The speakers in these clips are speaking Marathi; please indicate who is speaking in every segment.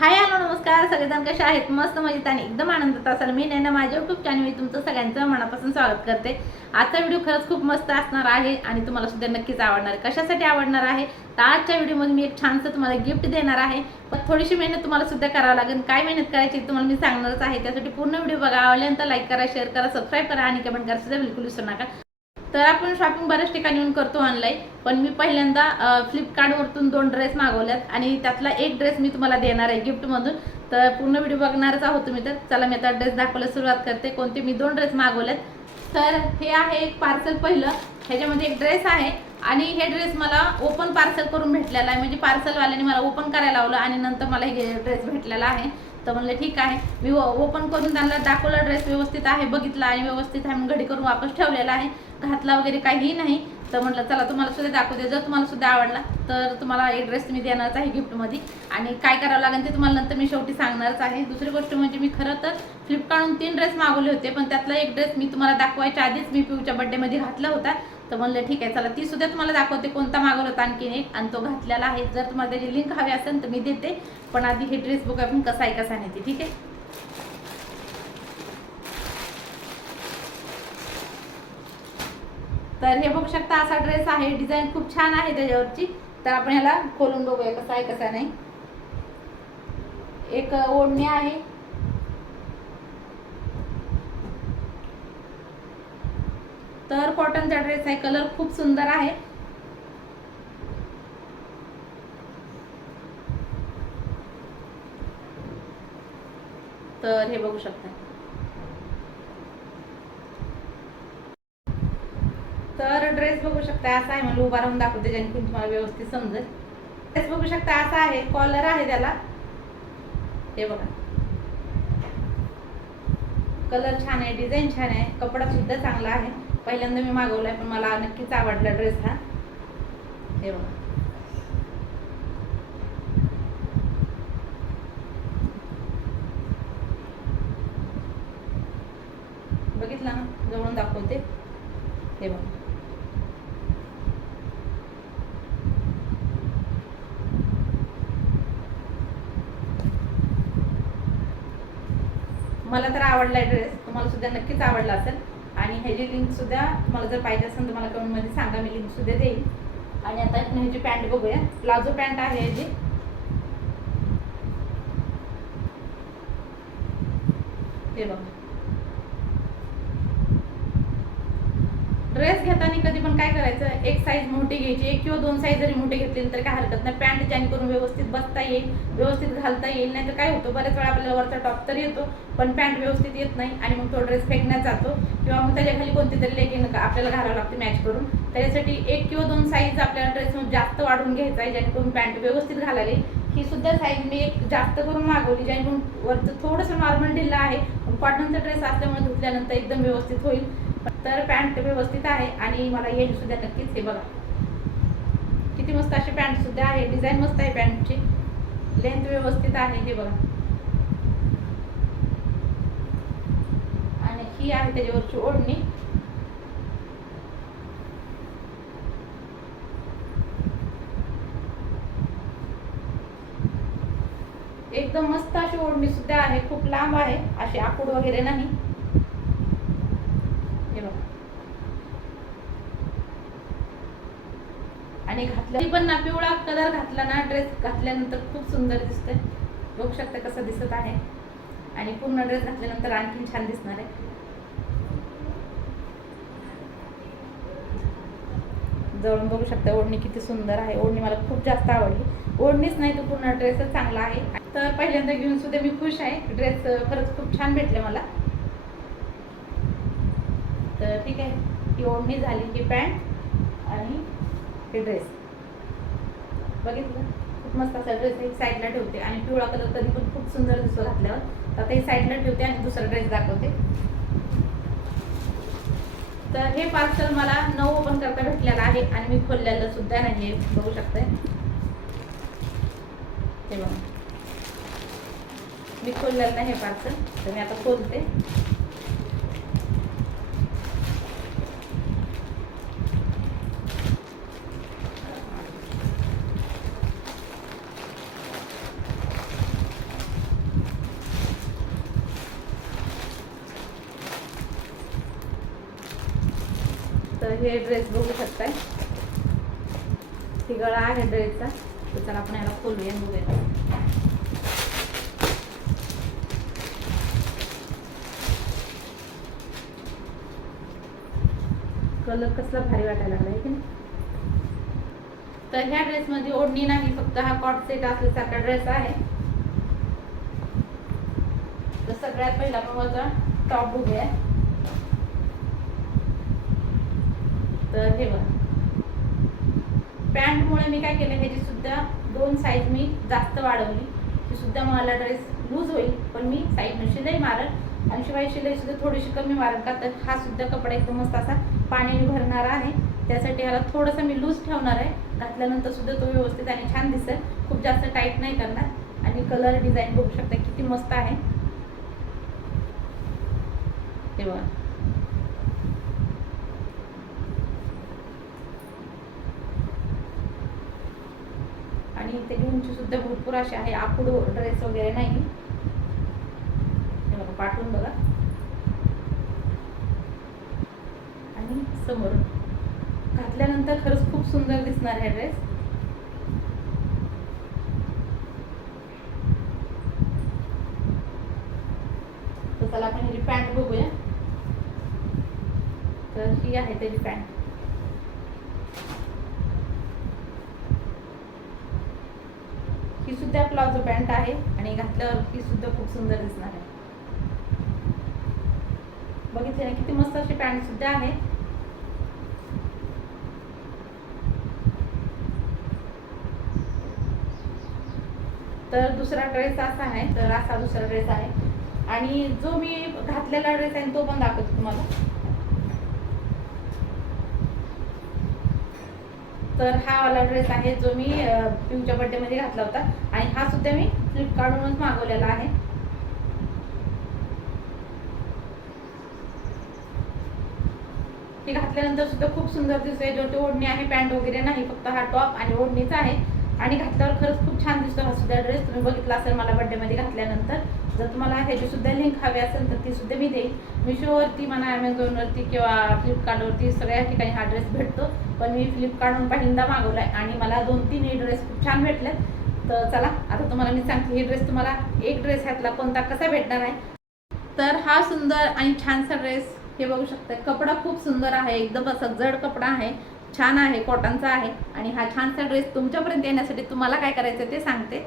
Speaker 1: हाय हॅलो नमस्कार. सगळेजण कसे आहेत? मस्त मजेत आणि एकदम आनंदात असाल. मी नैना माझ्या युट्यूब चॅनल मी तुमचं सगळ्यांचं मनापासून स्वागत करते. आजचा व्हिडिओ खरंच खूप मस्त असणार आहे आणि तुम्हाला सुद्धा नक्कीच आवडणार कशासाठी आवडणार आहे? तर आजच्या व्हिडिओमध्ये मी एक छानसं तुम्हाला गिफ्ट देणार आहे. पण थोडीशी मेहनत तुम्हाला सुद्धा करावं लागेल. काय मेहनत करायची तुम्हाला मी सांगणारच आहे. त्यासाठी पूर्ण व्हिडिओ बघा. आवडल्यानंतर लाईक करा शेअर करा सबस्क्राईब करा आणि कमेंट करा सुद्धा बिलकुल विसरू नका. तर आपण शॉपिंग बऱ्याच ठिकाणी येऊन करतो ऑनलाईन पण मी पहिल्यांदा फ्लिपकार्टवरतून दोन ड्रेस मागवल्यात आणि त्यातला एक ड्रेस मी तुम्हाला देणार आहे गिफ्टमधून तर पूर्ण व्हिडिओ बघणारच आहोत तुम्ही तर. चला मी आता ड्रेस दाखवायला सुरुवात करते. कोणते मी दोन ड्रेस मागवल्यात. तर हे आहे एक पार्सल पहिलं. ह्याच्यामध्ये एक ड्रेस आहे आणि हे ड्रेस मला ओपन पार्सल करून भेटलेला आहे. म्हणजे पार्सलवाल्याने मला ओपन करायला लावलं आणि नंतर मला हे ड्रेस भेटलेला आहे. तर म्हणलं ठीक आहे. मी ओपन करून त्यांना दाखवला ड्रेस व्यवस्थित आहे बघितला आणि व्यवस्थित आहे मी घडी करून वापस ठेवलेला आहे. घातला वगैरे काहीही नाही. तर म्हटलं चला तुम्हाला सुद्धा दाखवते जर तुम्हाला सुद्धा आवडला तर तुम्हाला एक ड्रेस मी देणारच आहे गिफ्टमध्ये आणि काय करावं लागेल ते तुम्हाला नंतर मी शेवटी सांगणारच आहे. दुसरी गोष्ट म्हणजे मी खरं तर फ्लिपकार्टहून तीन ड्रेस मागवले होते पण त्यातला एक ड्रेस मी तुम्हाला दाखवायच्या आधीच मी पिऊच्या बड्डेमध्ये घातला होता. तर म्हणलं ठीक आहे चला ती सुद्धा तुम्हाला दाखवते कोणता मागवला होता आणखीन एक आणि तो घातलेला आहे. जर तुम्हाला त्याची लिंक हवी असेल तर मी देते. पण आधी हे ड्रेस बघा आपण कसा आहे कसा नाही ते ठीक आहे? तर हे बघू शकता असा ड्रेस आहे. डिझाईन खूप छान आहे त्याच्यावरची. तर आपण ह्याला खोलून बघूया कसा आहे कसा नाही. एक ओढणी आहे. तर कॉटनचा ड्रेस आहे कलर खूप सुंदर आहे. तर हे बघू शकता. तर ड्रेस बघू शकता असा आहे मला उभा राहून दाखवते जेणेकरून तुम्हाला व्यवस्थित समजेल. ड्रेस बघू शकता असा आहे कॉलर आहे त्याला. हे बघा. कलर छान आहे डिझाईन छान आहे कपडा सुद्धा चांगला आहे. पहिल्यांदा मी मागवलाय पण मला नक्कीच आवडला ड्रेस हा. हे बघा. बघितला ना? जवळून दाखवते. हे बघा. मला तर आवडला ड्रेस तुम्हाला सुद्धा नक्कीच आवडला असेल. आणि ह्याची लिंक सुद्धा तुम्हाला जर पाहिजे असेल तर मला कमेंटमध्ये सांगा मी लिंक सुद्धा देईन. आणि आता ह्याची पॅन्ट बघूया. प्लाझो पॅन्ट आहे ह्याची. हे बघा. ड्रेस घेताना कधी पण काय करायचं? एक साईज मोठी घ्यायची एक किंवा दोन साईज जरी मोठी घेतली तर काय हरकत नाही. पॅन्ट जेणेकरून करून व्यवस्थित बसता येईल व्यवस्थित घालता येईल नाही तर काय होतं? बऱ्याच वेळा आपल्याला वरचा टॉप तर येतो पण पॅन्ट व्यवस्थित येत नाही आणि मग तो ड्रेस फेकण्यात जातो. किंवा मग त्याच्याखाली कोणती तरी लेगिन आपल्याला घालावं लागते मॅच करून. त्याच्यासाठी एक किंवा दोन साईज आपल्याला ड्रेस जास्त वाढवून घ्यायचा आहे जेणेकरून पॅन्ट व्यवस्थित घालायला ही सुद्धा साईज मी एक जास्त करून मागवली जेणेकरून वरचं थोडंसं नॉर्मल ढिल्ला आहे. कॉटनचा ड्रेस असल्यामुळे धुतल्यानंतर एकदम व्यवस्थित होईल. तर पॅन्ट व्यवस्थित आहे आणि मला येईल सुद्धा नक्कीच हे बघा. किती मस्त अशी पॅन्ट सुद्धा आहे. डिझाईन मस्त आहे पॅन्टची लेंथ व्यवस्थित आहे हे बघा. आणि ही आहे त्याच्यावरची ओढणी. एकदम मस्त अशी ओढणी सुद्धा आहे खूप लांब आहे अशी आकूड वगैरे नाही. आणि घातलं पण ना पिवळा कलर घातला ना ड्रेस घातल्यानंतर खूप सुंदर दिसतंय. बघू शकता कसं दिसत आहे. आणि पूर्ण ड्रेस घातल्यानंतर आणखीन छान दिसणार आहे. जवळून बघू शकता ओढणी किती सुंदर आहे. ओढणी मला खूप जास्त आवडली. ओढणीच नाही तो पूर्ण ड्रेसच चांगला आहे. तर पहिल्यांदा घेऊन सुद्धा मी खुश आहे. ड्रेस खरंच खूप छान भेटले मला. तर ठीक आहे. ही ओढणी झाली ही पॅन्ट आणि हे ड्रेस बघितलं? खूप मस्त असा ड्रेस एक साईडला ठेवते आणि पिवळा कलर कधी पण खूप सुंदर दिसतो घातल्यावर. तर आता ही साईडला ठेवते आणि दुसरा ड्रेस दाखवते. तर हे पार्सल मला नऊ ओपन करता भेटलेलं आहे आणि मी खोललेलं सुद्धा नाही आहे बघू शकते हे बघा. मी खोललेलं नाही हे पार्सल तर मी आता खोलते. तर हे ड्रेस बघू शकताय. गळा आहे ड्रेसचा तर चला आपण याला खोलूया बघूया. कलर कसला भारी वाटायला लागला आहे की नाही? तर ह्या ड्रेसमध्ये ओढणी नाही फक्त हा कॉट सेट असल्यासारखा ड्रेस आहे. तर सगळ्यात पहिला आपण माझा टॉप बघूया तर हे बघा. पॅन्टमुळे मी काय केलं ह्याची सुद्धा दोन साईज मी जास्त वाढवली. ती सुद्धा मला ड्रेस लूज होईल पण मी साईडनं शिलाई मारल आणि शिवाय शिलाई सुद्धा थोडीशी कमी मारल का तर हा सुद्धा कपडा एकदम मस्त असा पाण्याने भरणारा आहे. त्यासाठी ह्याला थोडंसं मी लूज ठेवणार आहे. घातल्यानंतर सुद्धा तो व्यवस्थित आणि छान दिसेल. खूप जास्त टाईट नाही करणार. आणि कलर डिझाईन बघू शकता किती मस्त आहे. ते बघा. आणि त्याची उंची सुद्धा भरपूर अशी आहे. आखूड ड्रेस वगैरे नाही. बघा पाठवून बघा. आणि समोर. घातल्यानंतर खरंच खूप सुंदर दिसणार आहे ड्रेस तर चला आपण ह्याची पॅन्ट बघूया. तर ही आहे त्याची पॅन्ट ही सुद्धा प्लाझो पॅन्ट आहे आणि घातल्यावर ही सुद्धा खूप सुंदर दिसणार आहे. बघितले ना किती मस्त अशी पॅन्ट सुद्धा आहे. तर दुसरा ड्रेस असा आहे तर असा दुसरा ड्रेस आहे. आणि जो मी घातलेला ड्रेस आहे तो पण दाखवतो तुम्हाला. तर हा वाला ड्रेस आहे जो मी पिऊच्या बर्थडे मध्ये घातला होता. आणि हा सुद्धा मी फ्लिपकार्टवरूनच मागवलेला आहे. घातल्यानंतर सुद्धा खूप सुंदर दिसतोय. जो ते ओढणी आहे पॅन्ट वगैरे नाही फक्त हा टॉप आणि ओढणीचा आहे. आणि घातल्यावर खरंच खूप छान दिसतो हा सुद्धा ड्रेस तुम्ही बघितला असेल मला बर्थडे मध्ये घातल्यानंतर. जर तुम्हाला ह्याची सुद्धा लिंक हवी असेल तर ती सुद्धा मी देईन. मिशोवरती म्हणा ॲमेझॉनवरती किंवा फ्लिपकार्टवरती सगळ्या ठिकाणी हा ड्रेस भेटतो. पण मी फ्लिपकार्टवरून पहिल्यांदा मागवलाय आणि मला दोन तीन हे ड्रेस खूप छान भेटले तर चला आता तुम्हाला मी सांगते हे ड्रेस तुम्हाला एक ड्रेस ह्यातला कोणता कसा भेटणार आहे. तर हा सुंदर आणि छानसा ड्रेस हे बघू शकता कपडा खूप सुंदर आहे एकदम असा जड कपडा आहे. छान आहे कॉटनचा आहे आणि हा छानसा ड्रेस तुमच्यापर्यंत येण्यासाठी तुम्हाला काय करायचं ते सांगते.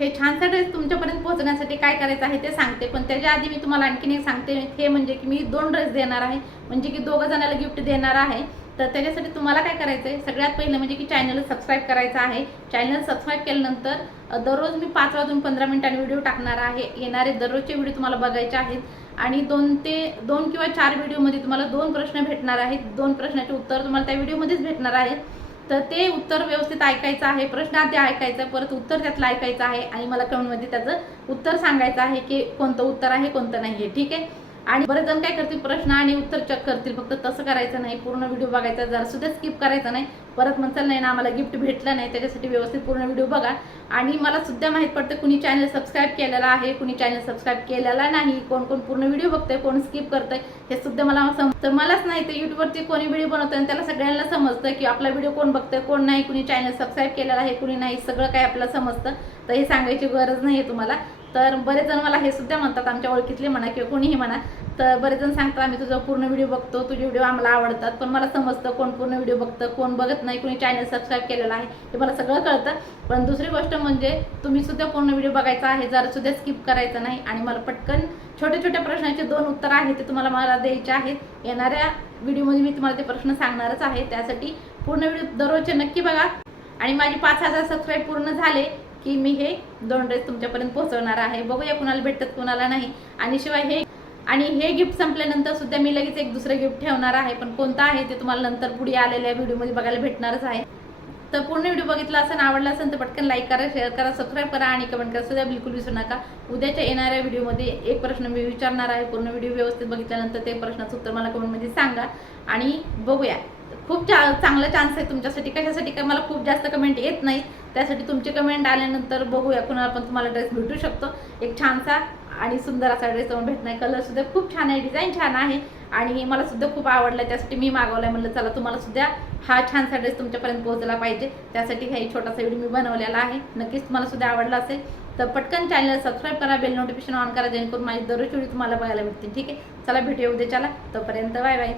Speaker 1: हे छानसा ड्रेस तुमच्यापर्यंत पोहोचण्यासाठी काय करायचं आहे ते सांगते. पण त्याच्या आधी मी तुम्हाला आणखीन एक सांगते. हे म्हणजे की मी दोन ड्रेस देणार आहे. म्हणजे की दोघं जणाला गिफ्ट देणार आहे. तर त्याच्यासाठी तुम्हाला काय करायचं आहे सगळ्यात पहिलं म्हणजे की चॅनल सबस्क्राईब करायचं आहे. चॅनल सबस्क्राईब केल्यानंतर दररोज मी पाच वाजून पंधरा मिनिटांनी व्हिडिओ टाकणार आहे. येणारे दररोजचे व्हिडिओ तुम्हाला बघायचे आहेत. आणि दोन ते दोन किंवा चार व्हिडिओमध्ये तुम्हाला दोन प्रश्न भेटणार आहेत. दोन प्रश्नाचे उत्तर तुम्हाला त्या व्हिडिओमध्येच भेटणार आहेत तर ते उत्तर व्यवस्थित ऐकायचं आहे. प्रश्न आधी ऐकायचा आहे, परत उत्तर त्यातलं ऐकायचं आहे आणि मला कमेंटमध्ये त्याचं उत्तर सांगायचं आहे की कोणतं उत्तर आहे कोणतं नाही आहे ठीक आहे? आणि बरेच जण काय करतील? प्रश्न आणि उत्तर चेक करतील. फक्त तसं करायचं नाही. पूर्ण व्हिडिओ बघायचा जरा सुद्धा स्किप करायचा नाही. परत म्हणताल नाही ना आम्हाला गिफ्ट भेटलं नाही. त्याच्यासाठी व्यवस्थित पूर्ण व्हिडिओ बघा. आणि मला सुद्धा माहीत पडतं कुणी चॅनल सबस्क्राईब केलेला आहे कुणी चॅनल सबस्क्राईब केलेला नाही. कोण कोण पूर्ण व्हिडिओ बघतंय कोण स्किप करतंय हे सुद्धा मला सम तर मलाच नाही तर युट्यूबवरती कोणी व्हिडिओ बनवतोय आणि त्याला सगळ्यांना समजतं की आपला व्हिडिओ कोण बघतंय कोण नाही कुणी चॅनल सबस्क्राईब केलेला आहे कुणी नाही सगळं काय आपल्याला समजतं. तर हे सांगायची गरज नाही आहे तुम्हाला. तर बरेच जण मला हे सुद्धा म्हणतात आमच्या ओळखीतले म्हणा किंवा कोणीही म्हणा तर बरेच जण सांगतात आम्ही तुझा पूर्ण व्हिडिओ बघतो तुझे व्हिडिओ आम्हाला आवडतात पण मला समजतं कोण पूर्ण व्हिडिओ बघतं कोण बघत नाही कोणी चॅनल सबस्क्राईब केलेला आहे हे मला सगळं कळतं. पण दुसरी गोष्ट म्हणजे तुम्ही सुद्धा पूर्ण व्हिडिओ बघायचा आहे जरा सुद्धा स्किप करायचं नाही आणि मला पटकन छोट्या छोट्या प्रश्नाचे दोन उत्तर आहेत ते तुम्हाला मला द्यायचे आहेत येणाऱ्या व्हिडिओमध्ये मी तुम्हाला ते प्रश्न सांगणारच आहे. त्यासाठी पूर्ण व्हिडिओ दररोजचे नक्की बघा. आणि माझे पाच हजार सबस्क्राईब पूर्ण झाले की मी हे दोन ड्रेस तुमच्यापर्यंत पोहोचवणार आहे. बघूया कुणाला भेटतात कुणाला नाही. आणि शिवाय हे आणि हे गिफ्ट संपल्यानंतर सुद्धा मी लगेच एक दुसरं गिफ्ट ठेवणार आहे. पण कोणतं आहे ते तुम्हाला नंतर पुढे आलेल्या व्हिडिओमध्ये बघायला भेटणारच आहे. तर पूर्ण व्हिडिओ बघितला असेल आवडला असेल तर पटकन लाईक करा शेअर करा सबस्क्राईब करा आणि कमेंट करा. सुद्धा बिलकुल विसरू नका. उद्याच्या येणाऱ्या व्हिडिओमध्ये एक प्रश्न मी विचारणार आहे. पूर्ण व्हिडिओ व्यवस्थित बघितल्यानंतर ते प्रश्नाचं उत्तर मला कमेंटमध्ये सांगा. आणि बघूया. खूप चा चांगला चान्स आहे तुमच्यासाठी. कशासाठी? काय मला खूप जास्त कमेंट येत नाही त्यासाठी तुमचे कमेंट आल्यानंतर बघूया. कुणाला पण तुम्हाला ड्रेस भेटू शकतो. एक छानसा आणि सुंदर असा ड्रेस जाऊन भेटणार. कलर सुद्धा खूप छान आहे डिझाईन छान आहे. आणि मला सुद्धा खूप आवडला त्यासाठी मी मागवलाय. म्हणलं चला तुम्हाला सुद्धा हा छानसा ड्रेस तुमच्यापर्यंत पोहोचला पाहिजे. त्यासाठी हा एक छोटासा व्हिडिओ मी बनवलेला आहे. नक्कीच तुम्हाला सुद्धा आवडला असेल तर पटकन चॅनल सबस्क्राईब करा बेल नोटिफिकेशन ऑन करा जेणेकरून माझी दररोज व्हिडिओ तुम्हाला बघायला भेटतील. ठीक आहे? चला भेटूया उद्याच्याला. तोपर्यंत बाय बाय